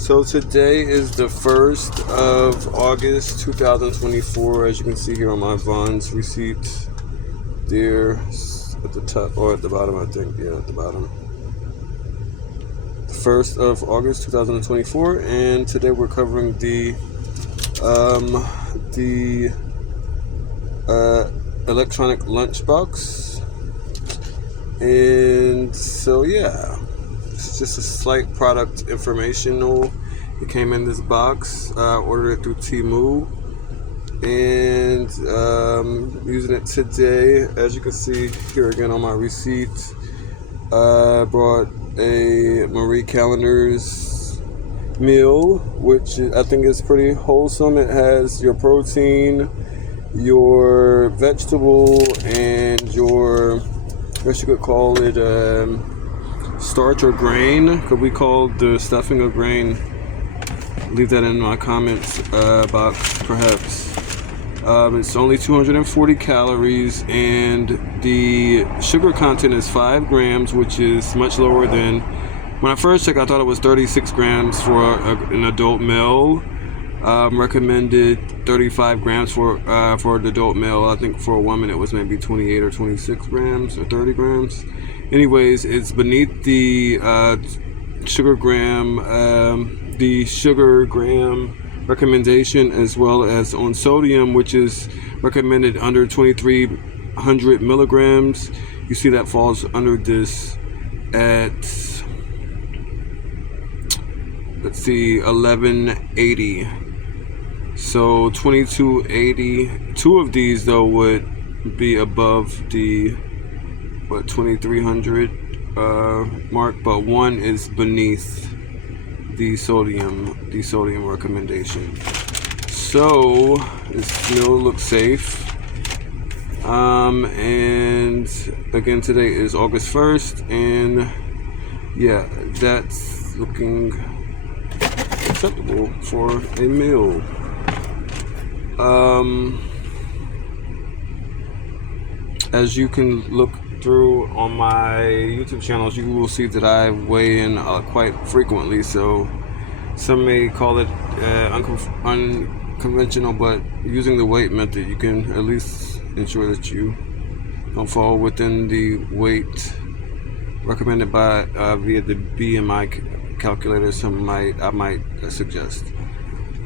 So today is the 1st of August 2024. As you can see here on my Vons receipt there at the top, or at the bottom, I think. Yeah, at the bottom. The 1st of August 2024, and today we're covering the electronic lunchbox. And so yeah, it's just a slight product informational. It came in this box. Ordered it through Temu, and using it today. As you can see here again on my receipt, brought a Marie Callender's meal, which I think is pretty wholesome. It has your protein, your vegetable, and your, I guess you could call it starch or grain. Could we call the stuffing a grain? Leave that in my comments box, perhaps. It's only 240 calories, and the sugar content is 5 grams, which is much lower than, when I first checked, I thought it was 36 grams for an adult male. Recommended 35 grams for an adult male. I think for a woman it was maybe 28 or 26 grams or 30 grams. Anyways, it's beneath the sugar gram recommendation, as well as on sodium, which is recommended under 2300 milligrams. You see that falls under this at, let's see, 1180. So 2280. Two of these though would be above the 2300 mark, but one is beneath the sodium recommendation. So this meal looks safe. And again, today is August 1st, and yeah, that's looking acceptable for a meal. As you can look through on my YouTube channels, you will see that I weigh in quite frequently. So some may call it unconventional, but using the weight method, you can at least ensure that you don't fall within the weight recommended by via the BMI calculator. I might suggest.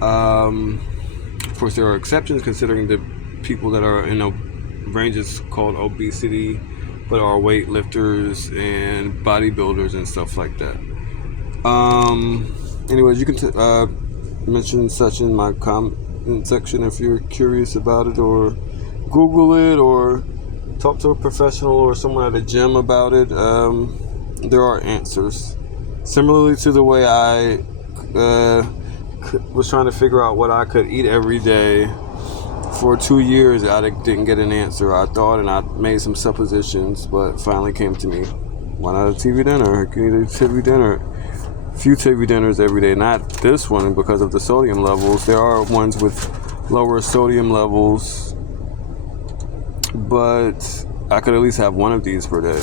Of course, there are exceptions, considering the people that are in ranges called obesity, but are weightlifters and bodybuilders and stuff like that. Anyways, you can mention such in my comment section if you're curious about it, or Google it, or talk to a professional or someone at a gym about it. There are answers. Similarly to the way I was trying to figure out what I could eat every day. For 2 years, I didn't get an answer. I thought, and I made some suppositions, but finally came to me. Why not a TV dinner? I can eat a TV dinner. A few TV dinners every day. Not this one because of the sodium levels. There are ones with lower sodium levels, but I could at least have one of these per day.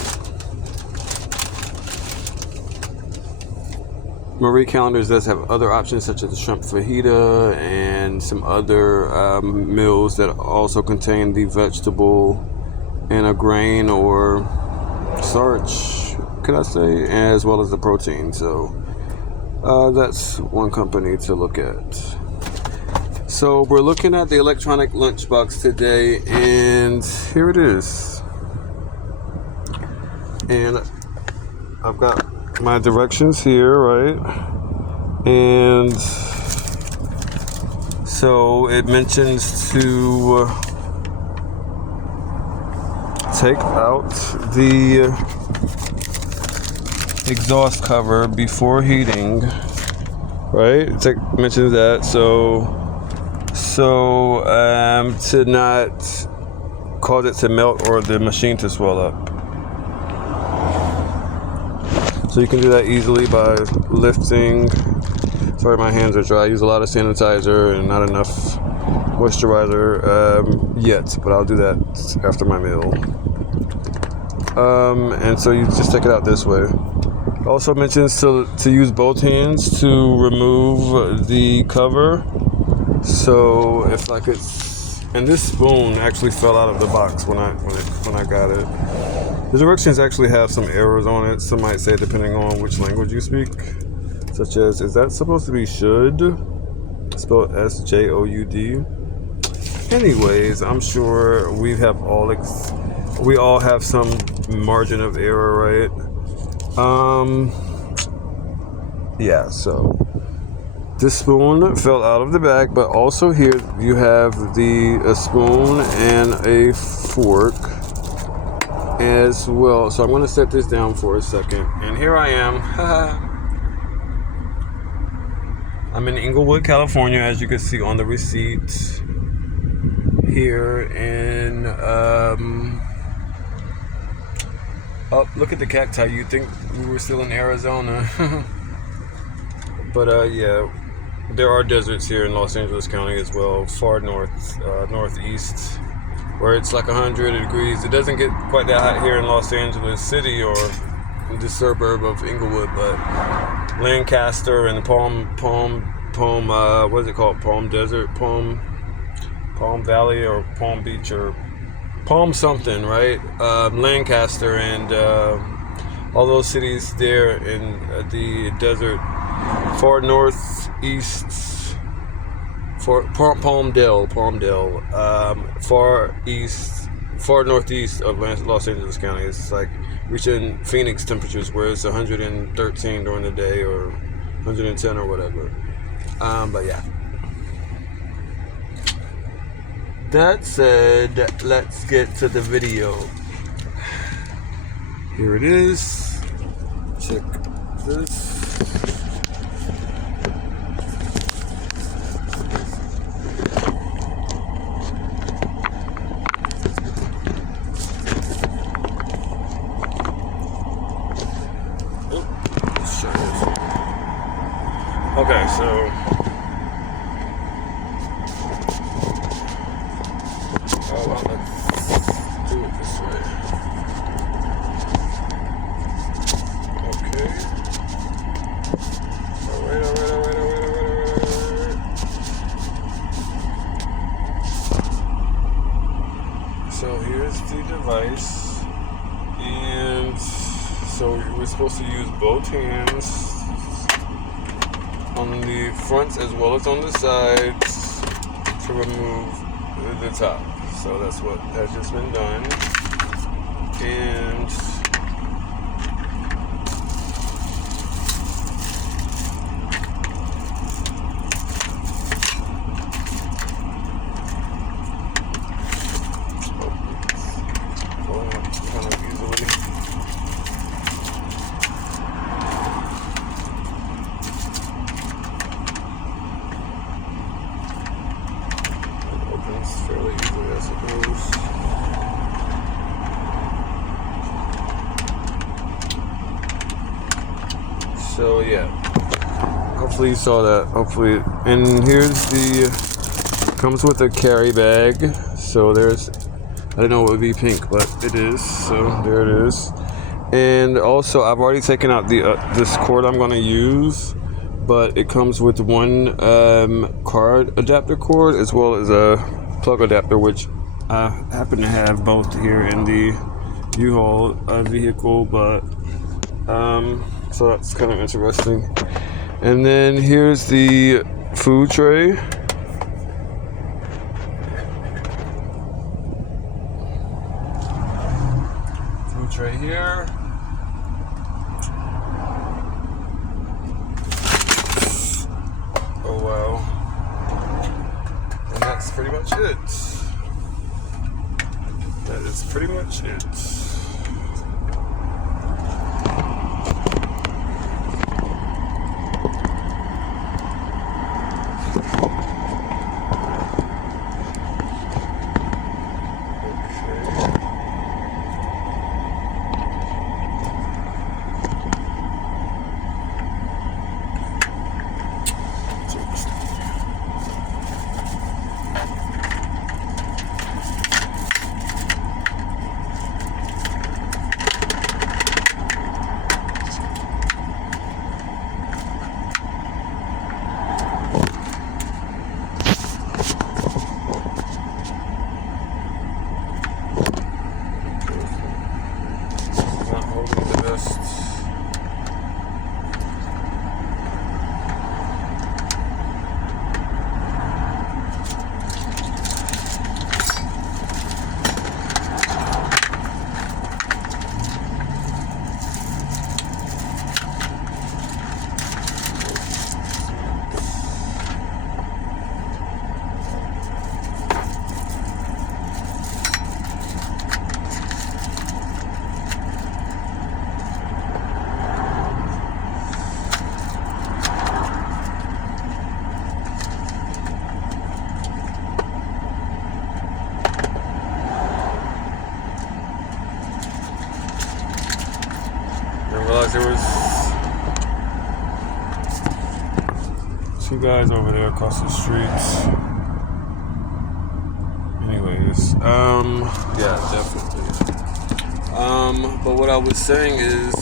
Marie Callender's does have other options, such as the shrimp fajita and some other meals that also contain the vegetable and a grain or starch, could I say, as well as the protein. So that's one company to look at. So we're looking at the electronic lunchbox today, and here it is. And I've got my directions here, right? And so it mentions to take out the exhaust cover before heating, right? It mentions that, so to not cause it to melt or the machine to swell up. So you can do that easily by lifting. Sorry, my hands are dry. I use a lot of sanitizer and not enough moisturizer yet, but I'll do that after my meal. And so you just take it out this way. Also mentions to use both hands to remove the cover. So if I could, and this spoon actually fell out of the box when I got it. The directions actually have some errors on it. Some might say depending on which language you speak, such as, is that supposed to be should? Spelled SJOUD. Anyways, I'm sure we all have some margin of error, right? Yeah, so this spoon fell out of the bag, but also here you have a spoon and a fork as well. So I'm going to set this down for a second. And here I am. I'm in Inglewood, California, as you can see on the receipt here. And oh, look at the cacti. You'd think we were still in Arizona. But yeah, there are deserts here in Los Angeles County as well, far northeast, where it's like 100 degrees. It doesn't get quite that hot here in Los Angeles City or in the suburb of Inglewood, but Lancaster and Palm, what is it called? Palm Desert, Palm Valley, or Palm Beach, or Palm something, right? Lancaster and all those cities there in the desert, far northeast, Palmdale, far northeast of Los Angeles County. It's like reaching Phoenix temperatures where it's 113 during the day or 110 or whatever. But yeah. That said, let's get to the video. Here it is. Check this. Okay, so let's do it this way. Okay. Alright. So here's the device, and so we're supposed to use both hands on the fronts as well as on the sides to remove the top. So that's what has just been done. And falling up kind of easily. Fairly easily, I suppose. So yeah, hopefully you saw that. Hopefully, and here's comes with a carry bag. So there's, I didn't know it would be pink, but it is. So there it is. And also, I've already taken out this cord I'm going to use, but it comes with one card adapter cord as well as a plug adapter, which I happen to have both here in the U-Haul vehicle, but so that's kind of interesting. And then here's the food tray. Food tray here. Oh wow. And that's pretty much it. That is pretty much it. two guys over there across the street. Anyways, yeah, definitely. But what I was saying is,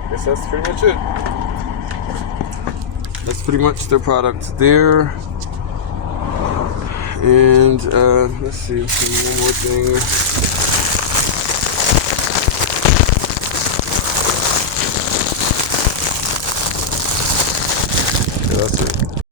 I guess that's pretty much it. That's pretty much their product there. And let's see, one more thing. Yeah, that's it.